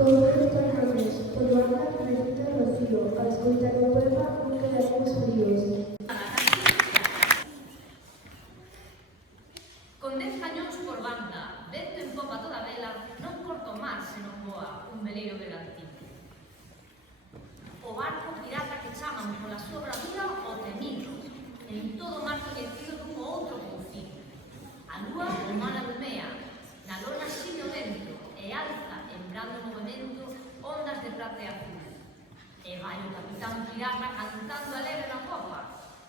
Todos os tornados, por banda, recita o rocío, a escoitar o poema non quedaremos fríos. Con 10 cañóns por banda, vento en popa toda vela, non corto mar se non voa un veleiro bergantín. O barco pirata que chaman pola súa bravura o temido, en todo o mar coñecido dun outro confín. A lúa o mar alumea, na lona xime o vento, e alza, en brando movimento, ondas de prata e azul. E vai o capitán pirata cantando alegre na popa,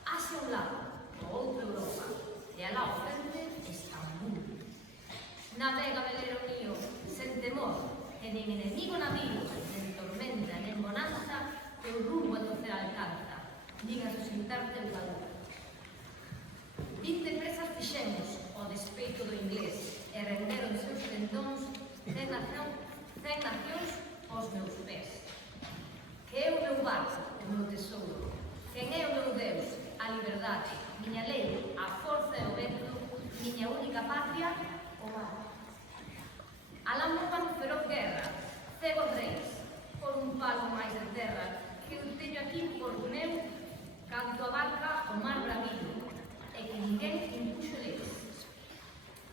hacia un lado, o outro Europa, e alá ao frente, Estambul. Navega, velero mío, sen temor, que nen enemigo navío, nen tormenta, nen bonanza, teu rumbo a torcer alcanza, nin a sustentar teu valor. 20 presas fixemos ao despeito do inglés e renderon seus tendóns 100 nacións aos meus pés. Que é o meu barco, o meu tesouro, quen é o meu Deus, a liberdade, miña lei, a forza e o vento, miña única patria, o mar. Alá movan feroz guerra, cegos reis, por un palo máis de terra, que eu teño aquí por meu, canto abarca o mar bravío, e que ninguén impuxo leis.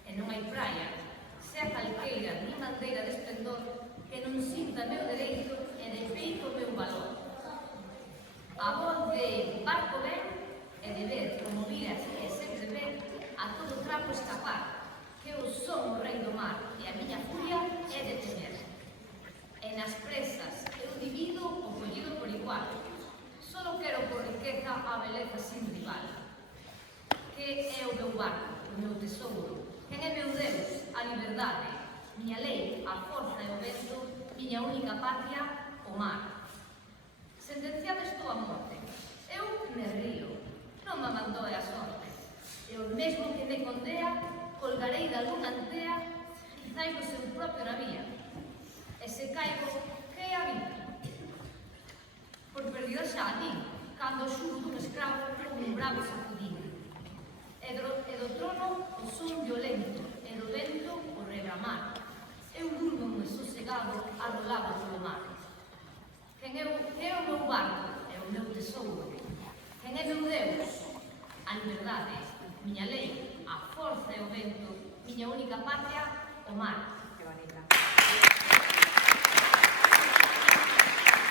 E non hai praia, sea calqueira, nin bandeira de esplendor, que non sinta meu dereito e de peito o meu valor. A voz de barco ben e de ver como vira e sempre ver a todo trapo escapar, que eu son o rei do mar e a miña furia é de temer. E nas presas eu divido o collido por igual, solo quero por riqueza a beleza sin rival. Que é o meu barco, o meu tesouro, quen é meu Deus, a liberdade, miña lei, a forza e o vento, miña única patria, o mar. Sentenciada estou a morte, eu me río, non me abandoe a sorte, e o mesmo que me condea, colgarei da luna antea, quizais do seu propio navío, e se caigo, que é a vida? Por perdida xa a ti, cando o xugo dun escravo como un bravo sacudín. E do trono o son violento, e do vento o rebramar. Eu durmo moi sosegado arrolado polo mar. Quen é o meu barco, é o meu tesouro. Quen é meu Deus, a liberdade, miña lei, a forza e o vento, miña única patria, o mar.